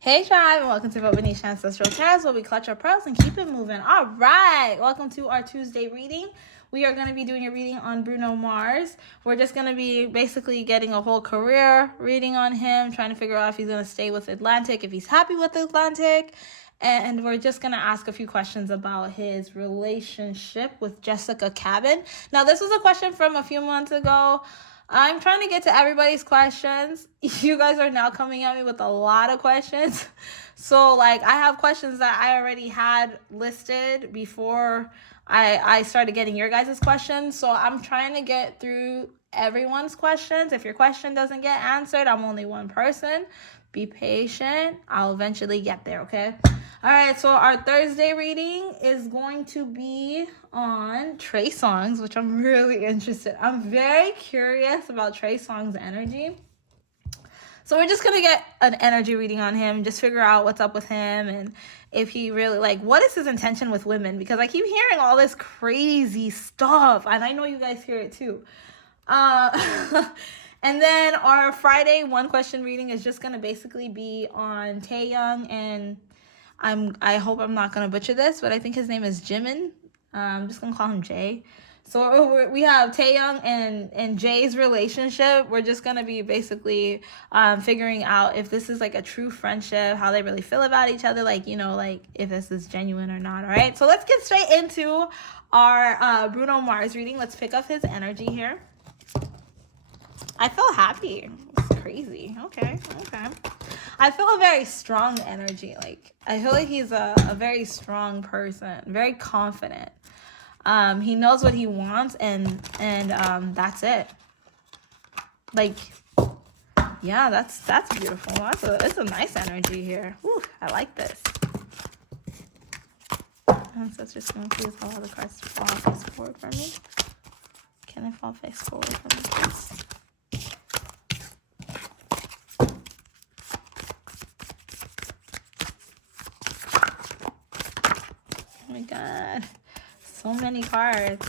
Hey tribe, and welcome to Bobo-Nesha Ancestral Tarot, where we clutch our pearls and keep it moving. All right, welcome to our Tuesday reading. We are going to be doing a reading on Bruno Mars. We're just going to be basically getting a whole career reading on him, trying to figure out if he's going to stay with Atlantic, if he's happy with Atlantic. And we're just going to ask a few questions about his relationship with Jessica Cabin. Now, this was a question from a few months ago. I'm trying to get to everybody's questions. You guys are now coming at me with a lot of questions. So, like, I have questions that I already had listed before I started getting your guys' questions. So, I'm trying to get through everyone's questions. If your question doesn't get answered, I'm only one person. Be patient. I'll eventually get there, okay? All right, so our Thursday reading is going to be on Trey Songz, which I'm really interested. I'm very curious about Trey Songz' energy. So we're just going to get an energy reading on him, just figure out what's up with him and if he really, like, what is his intention with women? Because I keep hearing all this crazy stuff, and I know you guys hear it too. And then our Friday one question reading is just going to basically be on Taeyoung and I hope I'm not going to butcher this, but I think his name is Jimin. I'm just going to call him Jay. So we have Taeyoung and Jay's relationship. We're just going to be basically figuring out if this is like a true friendship, how they really feel about each other, like, you know, like if this is genuine or not. All right. So let's get straight into our Bruno Mars reading. Let's pick up his energy here. I feel happy. It's crazy. Okay. I feel a very strong energy. Like, I feel like he's a very strong person, very confident. He knows what he wants, and that's it. Like, yeah, that's beautiful. It's a nice energy here. Whew, I like this. And so it's just going to please allow the cards to fall face forward for me. Can it fall face forward for me, please? Oh my god, so many cards.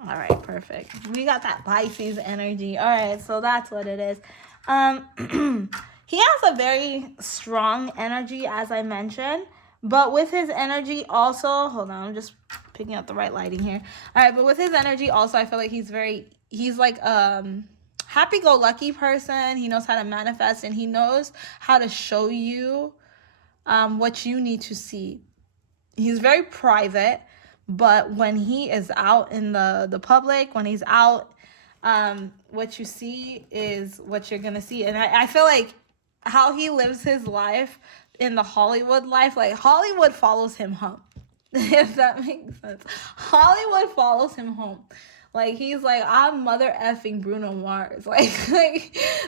All right, perfect. We got that Pisces energy. All right, so that's what it is. He has a very strong energy, as I mentioned, but with his energy also, hold on, I'm just picking up the right lighting here. All right, but with his energy also, I feel like he's like happy-go-lucky person. He knows how to manifest, and he knows how to show you what you need to see. He's very private, but when he is out in the public, when he's out, what you see is what you're gonna see. And I feel like how he lives his life in the Hollywood life, like Hollywood follows him home. If that makes sense. Hollywood follows him home. Like, he's like, I'm mother effing Bruno Mars. Like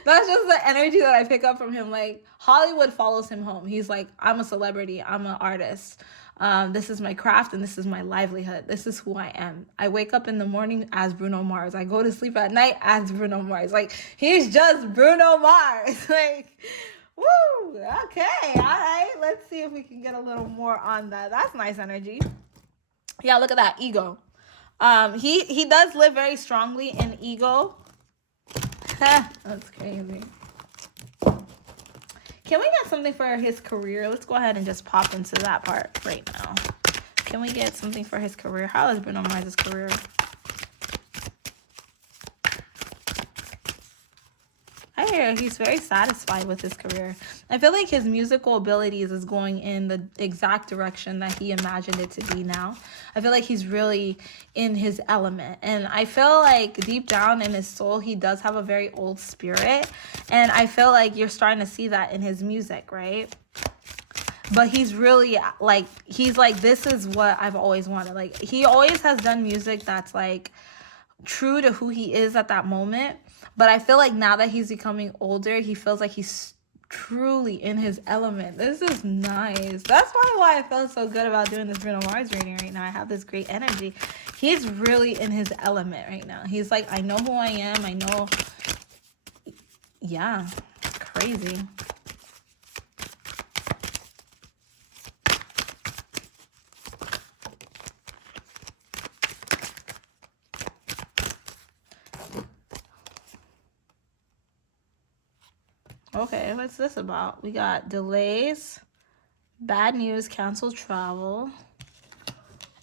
that's just the energy that I pick up from him. Like, Hollywood follows him home. He's like, I'm a celebrity. I'm an artist. This is my craft and this is my livelihood. This is who I am. I wake up in the morning as Bruno Mars. I go to sleep at night as Bruno Mars. Like, he's just Bruno Mars. Like, woo. Okay. All right. Let's see if we can get a little more on that. That's nice energy. Yeah, look at that. Ego. He does live very strongly in ego. That's crazy. Can we get something for his career? Let's go ahead and just pop into that part right now. Can we get something for his career? How is Bruno Mars' career? I hear he's very satisfied with his career. I feel like his musical abilities is going in the exact direction that he imagined it to be now. I feel like he's really in his element. And I feel like deep down in his soul, he does have a very old spirit. And I feel like you're starting to see that in his music, right? But he's really like, this is what I've always wanted. Like, he always has done music that's like true to who he is at that moment. But I feel like now that he's becoming older, he feels like he's truly in his element. This is nice. That's probably why I felt so good about doing this Bruno Mars reading right now. I have this great energy. He's really in his element right now. He's like, I know who I am. I know. Yeah, crazy. Okay, what's this about? We got delays, bad news, canceled travel,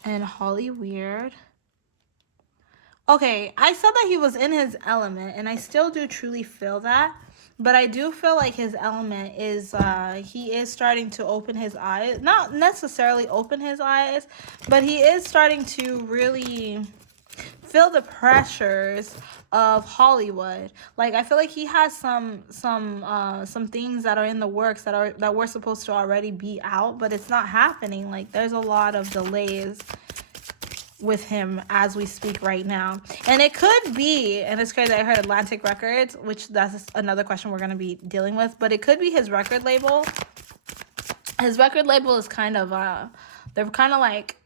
and Holly Weird. Okay, I said that he was in his element, and I still do truly feel that. But I do feel like his element is, he is starting to open his eyes. Not necessarily open his eyes, but he is starting to really feel the pressures of Hollywood. Like, I feel like he has some things that are in the works that were supposed to already be out, but it's not happening. Like, there's a lot of delays with him as we speak right now. And it could be, and it's crazy, I heard Atlantic Records, which that's another question we're going to be dealing with, but it could be his record label. His record label is kind of, they're kind of like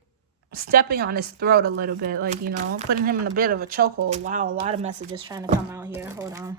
stepping on his throat a little bit, like, you know, putting him in a bit of a chokehold. Wow, a lot of messages trying to come out here. Hold on.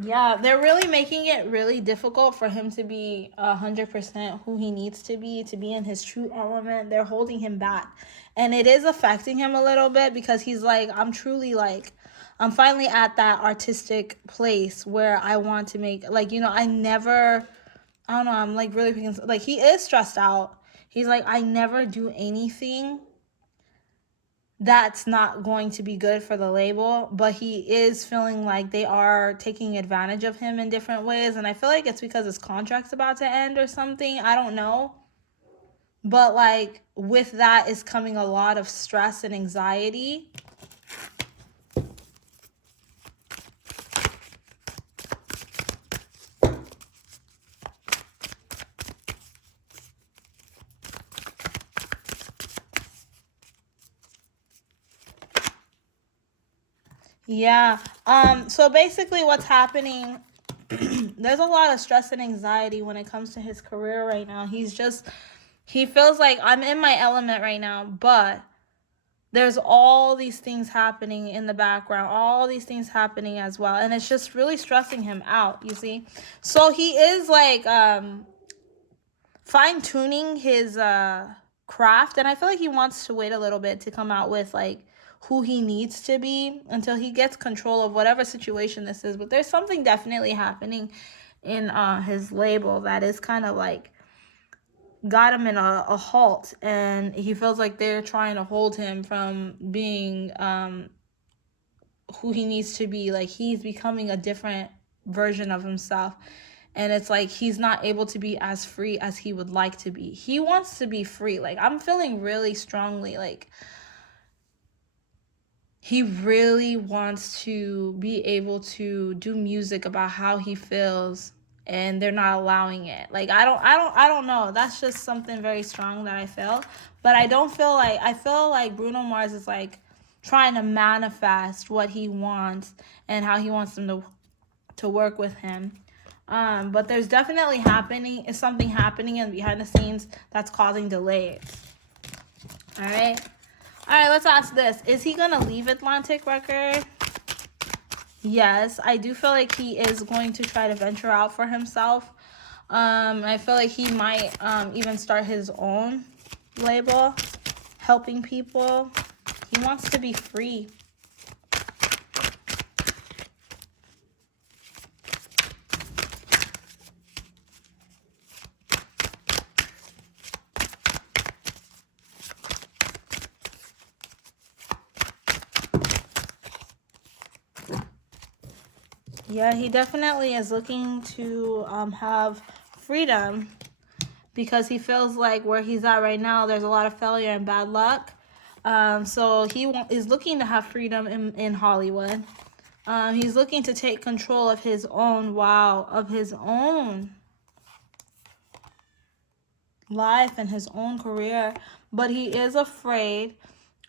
Yeah, they're really making it really difficult for him to be 100% who he needs to be in his true element. They're holding him back. And it is affecting him a little bit because he's like, I'm finally at that artistic place where I want to make, like, you know, I don't know, I'm like really picking, like, he is stressed out. He's like, I never do anything that's not going to be good for the label, but he is feeling like they are taking advantage of him in different ways. And I feel like it's because his contract's about to end or something. I don't know. But like with that is coming a lot of stress and anxiety. Yeah. So basically what's happening, there's a lot of stress and anxiety when it comes to his career right now. He feels like I'm in my element right now, but there's all these things happening in the background, all these things happening as well. And it's just really stressing him out, you see? So he is like, fine-tuning his, craft. And I feel like he wants to wait a little bit to come out with like who he needs to be until he gets control of whatever situation this is. But there's something definitely happening in his label that is kind of like got him in a halt, and he feels like they're trying to hold him from being who he needs to be. Like he's becoming a different version of himself, and it's like he's not able to be as free as he would like to be. He wants to be free. Like I'm feeling really strongly like he really wants to be able to do music about how he feels, and they're not allowing it. Like I don't know. That's just something very strong that I feel. But I feel like Bruno Mars is like trying to manifest what he wants and how he wants them to work with him. But there's definitely something happening in behind the scenes that's causing delays. All right, let's ask this. Is he going to leave Atlantic Record? Yes, I do feel like he is going to try to venture out for himself. I feel like he might even start his own label, helping people. He wants to be free. Yeah, he definitely is looking to have freedom because he feels like where he's at right now, there's a lot of failure and bad luck. So he is looking to have freedom in Hollywood. He's looking to take control of his own, of his own life and his own career. But he is afraid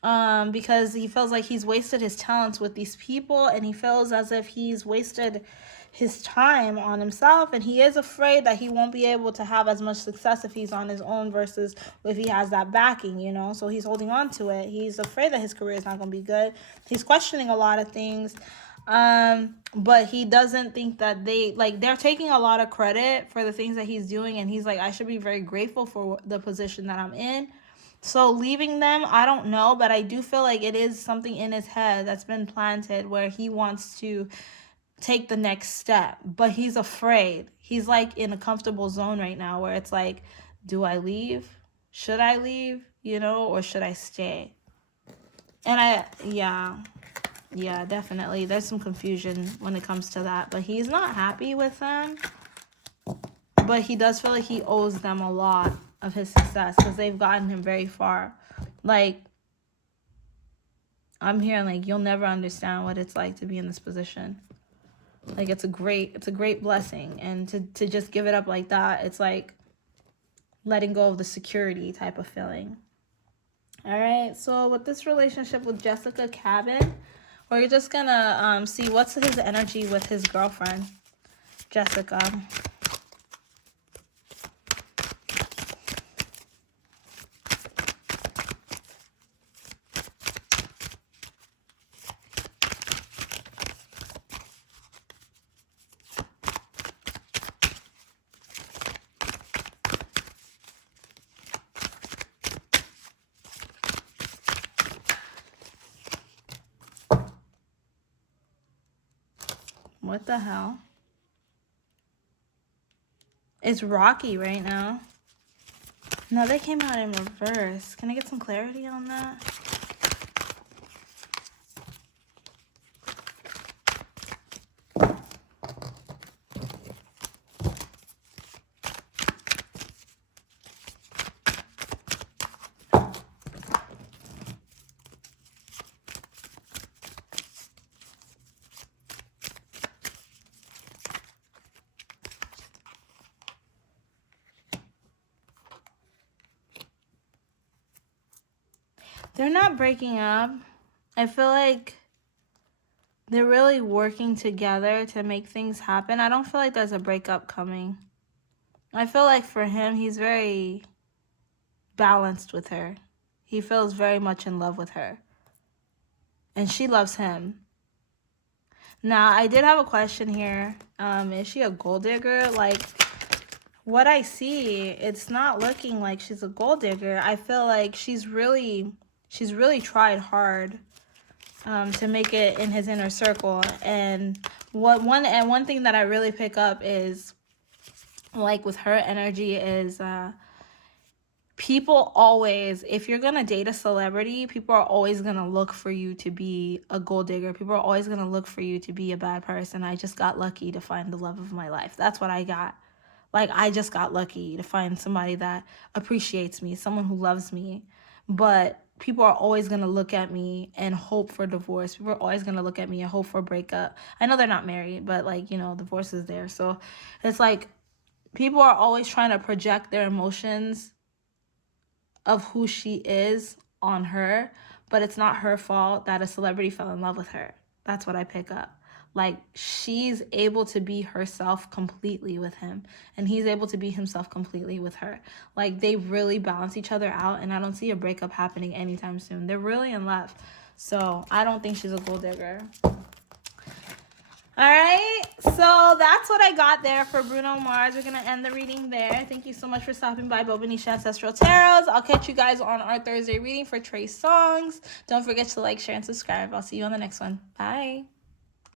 because he feels like he's wasted his talents with these people, and he feels as if he's wasted his time on himself, and he is afraid that he won't be able to have as much success if he's on his own versus if he has that backing, you know. So he's holding on to it. He's afraid that his career is not going to be good. He's questioning a lot of things, but he doesn't think that they're taking a lot of credit for the things that he's doing, and he's like, I should be very grateful for the position that I'm in. So leaving them, I don't know, but I do feel like it is something in his head that's been planted where he wants to take the next step, but he's afraid. He's like in a comfortable zone right now where it's like, do I leave? Should I leave? You know, or should I stay? And yeah, definitely. There's some confusion when it comes to that, but he's not happy with them. But he does feel like he owes them a lot of his success because they've gotten him very far. Like, I'm hearing like, you'll never understand what it's like to be in this position. Like, it's a great blessing. And to just give it up like that, it's like letting go of the security type of feeling. All right, so with this relationship with Jessica Cabin, we're just gonna see what's his energy with his girlfriend, Jessica. What the hell? It's rocky right now. No, they came out in reverse. Can I get some clarity on that? They're not breaking up. I feel like they're really working together to make things happen. I don't feel like there's a breakup coming. I feel like for him, he's very balanced with her. He feels very much in love with her. And she loves him. Now, I did have a question here. Is she a gold digger? Like, what I see, it's not looking like she's a gold digger. I feel like she's really tried hard to make it in his inner circle. And one thing that I really pick up is, like, with her energy is people always, if you're gonna date a celebrity, people are always gonna look for you to be a gold digger. People are always gonna look for you to be a bad person. I just got lucky to find the love of my life. That's what I got. Like, I just got lucky to find somebody that appreciates me, someone who loves me. But people are always going to look at me and hope for divorce. People are always going to look at me and hope for a breakup. I know they're not married, but, like, you know, divorce is there. So it's like people are always trying to project their emotions of who she is on her, but it's not her fault that a celebrity fell in love with her. That's what I pick up. Like, she's able to be herself completely with him, and he's able to be himself completely with her. Like, they really balance each other out, and I don't see a breakup happening anytime soon. They're really in love. So I don't think she's a gold digger. All right, so that's what I got there for Bruno Mars. We're going to end the reading there. Thank you so much for stopping by Bobo-Nesha Ancestral Tarots. I'll catch you guys on our Thursday reading for Trey Songs. Don't forget to like, share, and subscribe. I'll see you on the next one. Bye.